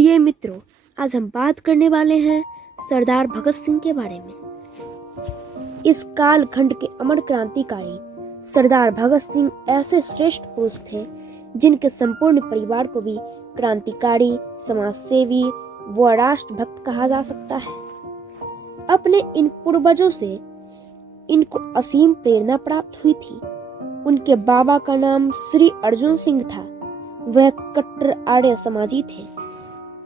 प्रिय मित्रों, आज हम बात करने वाले हैं सरदार भगत सिंह के बारे में। इस कालखंड के अमर क्रांतिकारी सरदार भगत सिंह ऐसे श्रेष्ठ पुरुष थे जिनके संपूर्ण परिवार को भी क्रांतिकारी, समाजसेवी व राष्ट्रभक्त कहा जा सकता है। अपने इन पूर्वजों से इनको असीम प्रेरणा प्राप्त हुई थी। उनके बाबा का नाम श्री अर्जुन सिंह था। वह कट्टर आर्य समाजी थे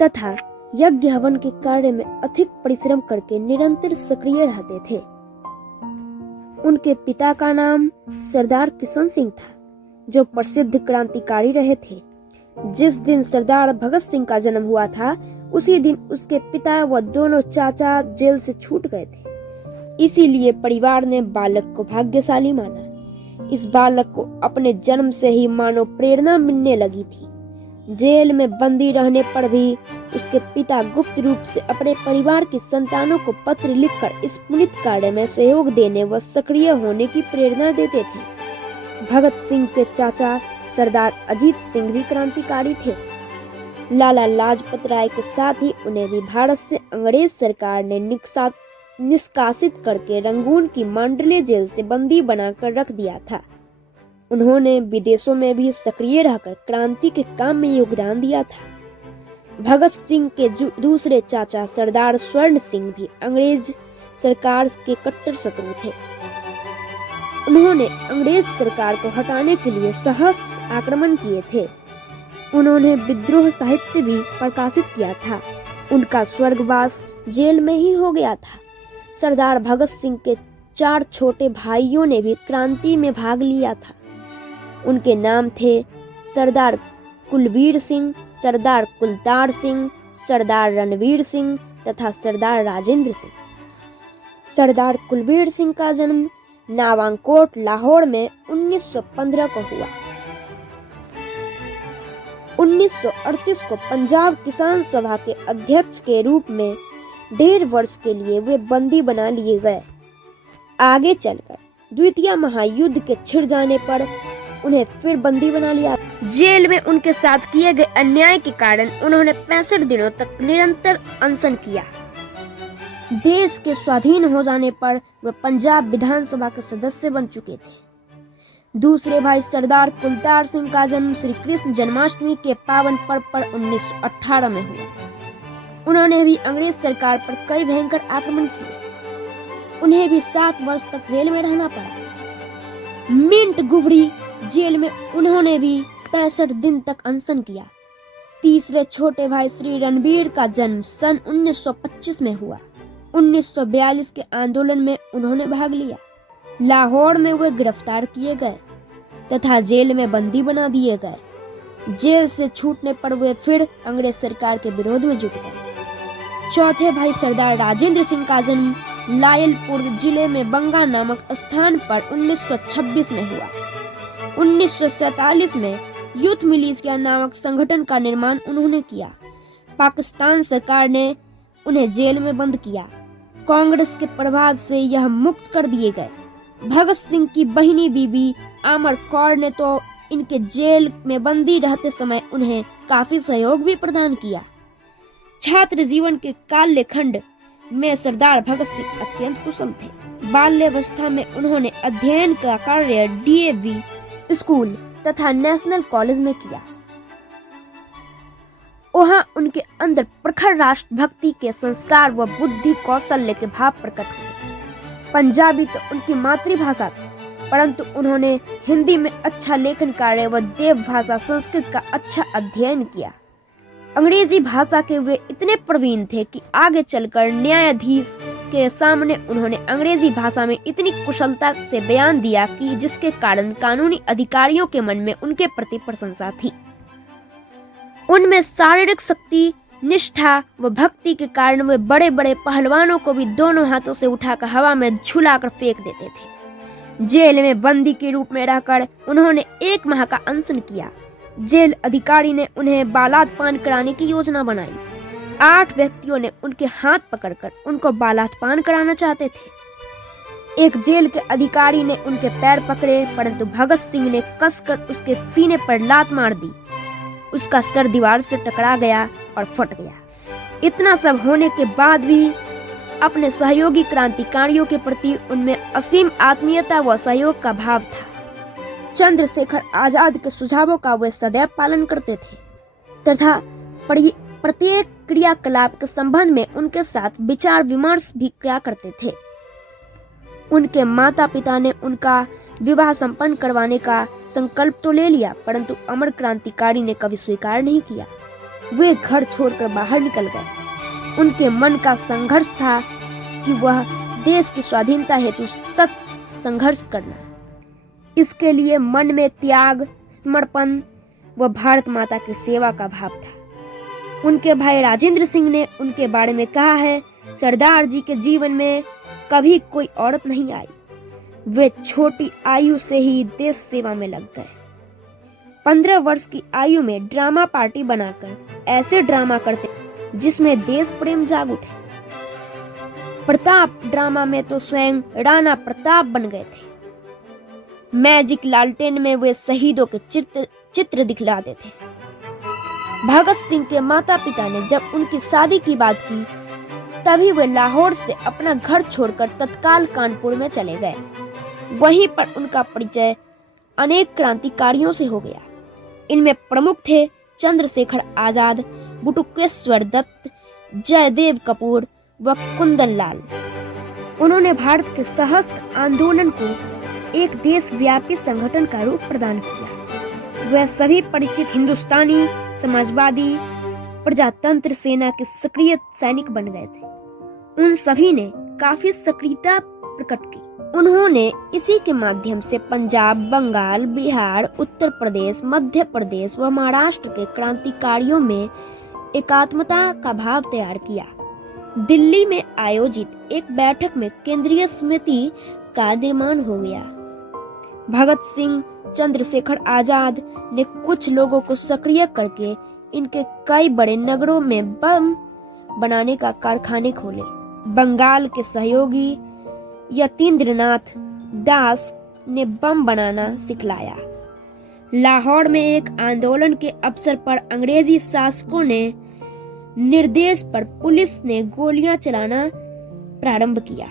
तथा यज्ञ हवन के कार्य में अधिक परिश्रम करके निरंतर सक्रिय रहते थे। उनके पिता का नाम सरदार किशन सिंह था, जो प्रसिद्ध क्रांतिकारी रहे थे। जिस दिन सरदार भगत सिंह का जन्म हुआ था, उसी दिन उसके पिता व दोनों चाचा जेल से छूट गए थे। इसीलिए परिवार ने बालक को भाग्यशाली माना। इस बालक को अपने जन्म से ही मानो प्रेरणा मिलने लगी थी। जेल में बंदी रहने पर भी उसके पिता गुप्त रूप से अपने परिवार की संतानों को पत्र लिखकर इस पुनीत कार्य में सहयोग देने व सक्रिय होने की प्रेरणा देते थे। भगत सिंह के चाचा सरदार अजीत सिंह भी क्रांतिकारी थे। लाला लाजपत राय के साथ ही उन्हें भी भारत से अंग्रेज सरकार ने निष्कासित करके रंगून की मांडले जेल से बंदी बनाकर रख दिया था। उन्होंने विदेशों में भी सक्रिय रहकर क्रांति के काम में योगदान दिया था। भगत सिंह के दूसरे चाचा सरदार स्वर्ण सिंह भी अंग्रेज सरकार के कट्टर शत्रु थे। उन्होंने अंग्रेज सरकार को हटाने के लिए सशस्त्र आक्रमण किए थे। उन्होंने विद्रोह साहित्य भी प्रकाशित किया था। उनका स्वर्गवास जेल में ही हो गया था। सरदार भगत सिंह के 4 छोटे भाइयों ने भी क्रांति में भाग लिया था। उनके नाम थे सरदार कुलवीर सिंह, सरदार कुलतार सिंह, सरदार रणवीर सिंह तथा सरदार राजेंद्र सिंह। सरदार कुलवीर सिंह का जन्म नावांकोट, लाहौर में 1915 को हुआ। 1938 को पंजाब किसान सभा के अध्यक्ष के रूप में 1.5 वर्ष के लिए वे बंदी बना लिए गए। आगे चलकर द्वितीय महायुद्ध के छिड़ जाने पर उन्हें फिर बंदी बना लिया। जेल में उनके साथ किए गए अन्याय के कारण उन्होंने 65 दिनों तक निरंतर अनशन किया। देश के स्वाधीन हो जाने पर वे पंजाब विधानसभा के सदस्य बन चुके थे। दूसरे भाई सरदार कुलतार सिंह का जन्म श्री कृष्ण जन्माष्टमी के पावन पर्व पर 1918 में हुआ। उन्होंने भी अंग्रेज सरकार पर कई भयंकर आक्रमण किए। उन्हें भी 7 वर्ष तक जेल में रहना पड़ा। मिंट गुवरी जेल में उन्होंने भी 65 दिन तक अनशन किया। तीसरे छोटे भाई श्री रणबीर का जन्म सन 1925 में हुआ। 1942 के आंदोलन में उन्होंने भाग लिया। लाहौर में वे गिरफ्तार किए गए तथा जेल में बंदी बना दिए गए। जेल से छूटने पर वे फिर अंग्रेज सरकार के विरोध में जुट गए। चौथे भाई सरदार राजेंद्र सिंह का जन्म लायलपुर जिले में बंगा नामक स्थान पर 1926 में हुआ। 1947 में यूथ मिलिशिया नामक संगठन का निर्माण उन्होंने किया। पाकिस्तान सरकार ने उन्हें जेल में बंद किया। कांग्रेस के प्रभाव से यह मुक्त कर दिए गए। भगत सिंह की बहिनी बीबी आमर कौर ने तो इनके जेल में बंदी रहते समय उन्हें काफी सहयोग भी प्रदान किया। छात्र जीवन के कालखंड में सरदार भगत सिंह अत्यंत कुशल थे। बाल्यावस्था में उन्होंने अध्ययन का कार्य डीएवी स्कूल तथा नेशनल कॉलेज में किया। वहां उनके अंदर प्रखर राष्ट्रभक्ति के संस्कार व बुद्धि कौशल्य के भाव प्रकट हुए। पंजाबी तो उनकी मातृभाषा थी, परंतु उन्होंने हिंदी में अच्छा लेखन कार्य व देव भाषा संस्कृत का अच्छा अध्ययन किया। अंग्रेजी भाषा के वे इतने प्रवीण थे कि आगे चलकर न्यायाधीश के सामने उन्होंने अंग्रेजी भाषा में इतनी कुशलता से बयान दिया कि जिसके कारण कानूनी अधिकारियों के मन में उनके प्रति प्रशंसा थी। उनमें शारीरिक शक्ति, निष्ठा व भक्ति के कारण वे बड़े बड़े पहलवानों को भी दोनों हाथों से उठाकर हवा में झुलाकर फेंक देते थे। जेल में बंदी के रूप में रहकर उन्होंने 1 माह का अनशन किया। जेल अधिकारी ने उन्हें बालात्पान कराने की योजना बनाई। 8 व्यक्तियों ने उनके हाथ पकड़कर उनको बालात्पान कराना चाहते थे। एक जेल के अधिकारी ने उनके पैर पकड़े, परंतु भगत सिंह ने कसकर उसके सीने पर लात मार दी। उसका सर दीवार से टकरा गया और फट गया। इतना सब होने के बाद भी अपने सहयोगी क्रांतिकारियों के प्रति उनमें असीम आत्मीयता व सहयोग का भाव था। चंद्रशेखर आजाद के सुझावों का वे सदैव पालन करते थे तथा प्रत्येक क्रियाकलाप के संबंध में उनके साथ विचार विमर्श भी किया करते थे। उनके माता पिता ने उनका विवाह संपन्न करवाने का संकल्प तो ले लिया, परंतु अमर क्रांतिकारी ने कभी स्वीकार नहीं किया। वे घर छोड़कर बाहर निकल गए। उनके मन का संघर्ष था कि वह देश की स्वाधीनता हेतु सतत संघर्ष करना। इसके लिए मन में त्याग, समर्पण व भारत माता की सेवा का भाव था। उनके भाई राजेंद्र सिंह ने उनके बारे में कहा है, सरदार जी के जीवन में कभी कोई औरत नहीं आई। वे छोटी आयु से ही देश सेवा में लग गए। 15 वर्ष की आयु में ड्रामा पार्टी बनाकर ऐसे ड्रामा करते जिसमें देश प्रेम जाग उठे। प्रताप ड्रामा में तो स्वयं राणा प्रताप बन गए थे। मैजिक लालटेन में वे शहीदों के चित्र दिखलाते थे। भगत सिंह के माता पिता ने जब उनकी शादी की बात की, तभी वे लाहौर से अपना घर छोड़कर तत्काल कानपुर में चले गए। वहीं पर उनका परिचय अनेक क्रांतिकारियों से हो गया। इनमें प्रमुख थे चंद्रशेखर आजाद, बटुकेश्वर दत्त, जयदेव कपूर व कुंदन लाल। उन्होंने भारत के सशस्त्र आंदोलन को एक देशव्यापी संगठन का रूप प्रदान किया। वह सभी परिचित हिंदुस्तानी समाजवादी प्रजातंत्र सेना के सक्रिय सैनिक बन गए थे। उन सभी ने काफी सक्रियता प्रकट की। उन्होंने इसी के माध्यम से पंजाब, बंगाल, बिहार, उत्तर प्रदेश, मध्य प्रदेश व महाराष्ट्र के क्रांतिकारियों में एकात्मता का भाव तैयार किया। दिल्ली में आयोजित एक बैठक में केंद्रीय समिति का निर्माण हो गया। भगत सिंह, चंद्रशेखर आजाद ने कुछ लोगों को सक्रिय करके इनके कई बड़े नगरों में बम बनाने का कारखाने खोले। बंगाल के सहयोगी यतीन्द्रनाथ दास ने बम बनाना सिखलाया। लाहौर में एक आंदोलन के अवसर पर अंग्रेजी शासकों ने निर्देश पर पुलिस ने गोलियां चलाना प्रारंभ किया।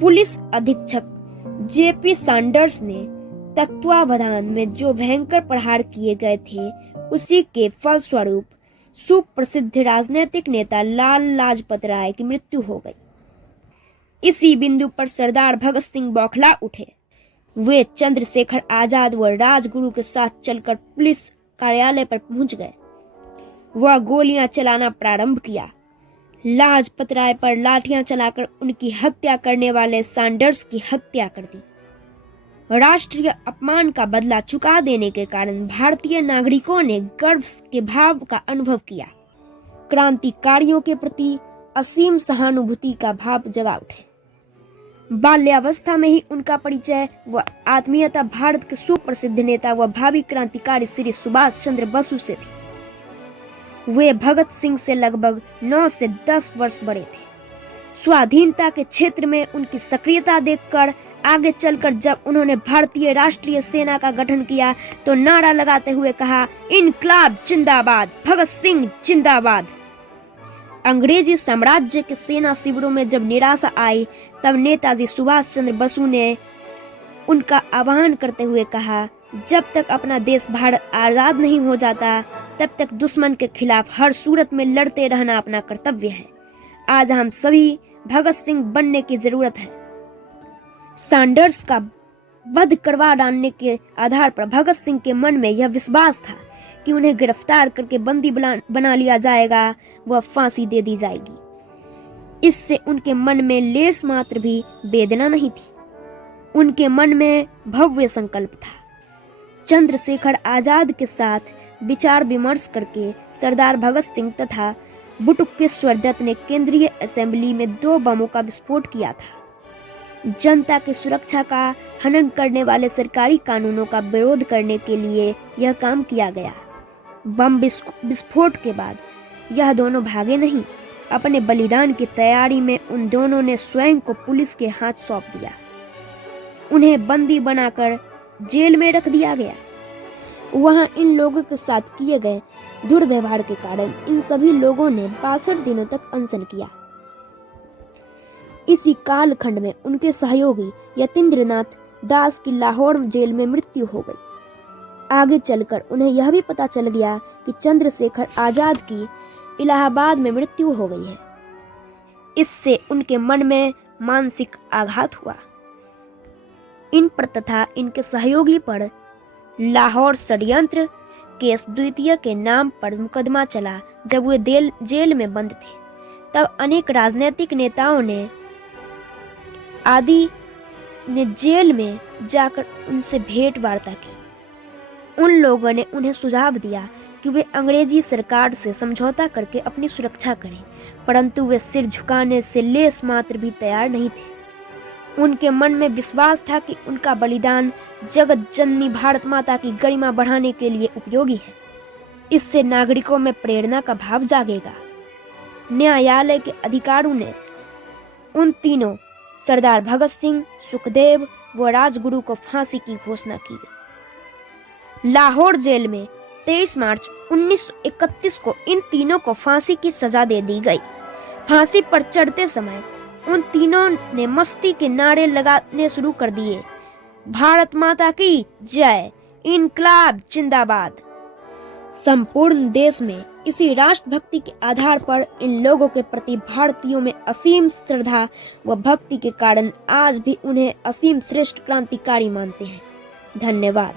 पुलिस अधीक्षक जेपी सैंडर्स ने तत्वावधान में जो भयंकर प्रहार किए गए थे, उसी के फलस्वरूप सुप्रसिद्ध राजनीतिक नेता लाल लाजपत राय की मृत्यु हो गई। इसी बिंदु पर सरदार भगत सिंह बौखला उठे। वे चंद्रशेखर आजाद व राजगुरु के साथ चलकर पुलिस कार्यालय पर पहुंच गए। वह गोलियां चलाना प्रारंभ किया। लाजपत राय पर लाठियां चलाकर उनकी हत्या करने वाले सैंडर्स की हत्या कर दी। राष्ट्रीय अपमान का बदला चुका देने के कारण भारतीय नागरिकों ने गर्व के भाव का अनुभव किया। क्रांतिकारियों के प्रति असीम सहानुभूति का भाव जगा उठे। बाल्यावस्था में ही उनका परिचय व आत्मीयता भारत के सुप्रसिद्ध नेता व भावी क्रांतिकारी श्री सुभाष चंद्र बसु से थी। वे भगत सिंह से लगभग 9 से 10 वर्ष बड़े थे। स्वाधीनता के क्षेत्र में उनकी सक्रियता देखकर आगे चलकर जब उन्होंने भारतीय राष्ट्रीय सेना का गठन किया तो नारा लगाते हुए कहा, इनकलाब जिंदाबाद, भगत सिंह जिंदाबाद। अंग्रेजी साम्राज्य के सेना शिविरों में जब निराशा आई, तब नेताजी सुभाष चंद्र बसु ने उनका आह्वान करते हुए कहा, जब तक अपना देश भारत आजाद नहीं हो जाता, तब तक दुश्मन के खिलाफ हर सूरत में लड़ते रहना अपना कर्तव्य है। आज हम सभी भगत सिंह बनने की जरूरत है। सैंडर्स का वध करवा डालने के आधार पर भगत सिंह के मन में यह विश्वास था कि उन्हें गिरफ्तार करके बंदी बना लिया जाएगा, वह फांसी दे दी जाएगी। इससे उनके मन में लेश मात्र भी वेदना नहीं थी। उनके मन में भव्य संकल्प था। चंद्रशेखर आजाद के साथ विचार विमर्श करके सरदार भगत सिंह तथा बटुकेश्वर दत्त ने केंद्रीय असेंबली में 2 बमों का विस्फोट किया था। जनता की सुरक्षा का हनन करने वाले सरकारी कानूनों का विरोध करने के लिए यह काम किया गया। बम विस्फोट के बाद यह दोनों भागे नहीं। अपने बलिदान की तैयारी में उन दोनों ने स्वयं को पुलिस के हाथ सौंप दिया। उन्हें बंदी बनाकर जेल में रख दिया गया। वहां इन लोगों के साथ किए गए दुर्व्यवहार के कारण इन सभी लोगों ने 62 दिनों तक अनशन किया। इसी कालखंड में उनके सहयोगी यतीन्द्रनाथ दास की लाहौर जेल में मृत्यु हो गई। आगे चलकर उन्हें यह भी पता चल गया कि चंद्रशेखर आजाद की इलाहाबाद में मृत्यु हो गई है। इससे उनके मन में मानसिक आघात हुआ। इन पर तथा इनके सहयोगी पर लाहौर षड्यंत्र केस द्वितीय के नाम पर मुकदमा चला। जब वे जेल में बंद थे तब अनेक राजनीतिक नेताओं ने जेल में जाकर उनसे भेंट वार्ता की। उन लोगों ने उन्हें सुझाव दिया कि वे अंग्रेजी सरकार से समझौता करके अपनी सुरक्षा करें, परंतु वे सिर झुकाने से लेस मात्र भी तैयार नहीं थे। उनके मन में विश्वास था कि उनका बलिदान जगत जननी भारत माता की गरिमा बढ़ाने के लिए उपयोगी है। इससे नागरिकों में प्रेरणा का भाव जागेगा। न्यायालय के अधिकारियों ने उन तीनों सरदार भगत सिंह, सुखदेव व राजगुरु को फांसी की घोषणा की। लाहौर जेल में 23 मार्च 1931 को इन तीनों को फांसी की सजा दे दी गई। फांसी पर चढ़ते समय उन तीनों ने मस्ती के नारे लगाने शुरू कर दिए। भारत माता की जय, इनकलाब जिंदाबाद। संपूर्ण देश में इसी राष्ट्रभक्ति के आधार पर इन लोगों के प्रति भारतीयों में असीम श्रद्धा व भक्ति के कारण आज भी उन्हें असीम श्रेष्ठ क्रांतिकारी मानते हैं। धन्यवाद।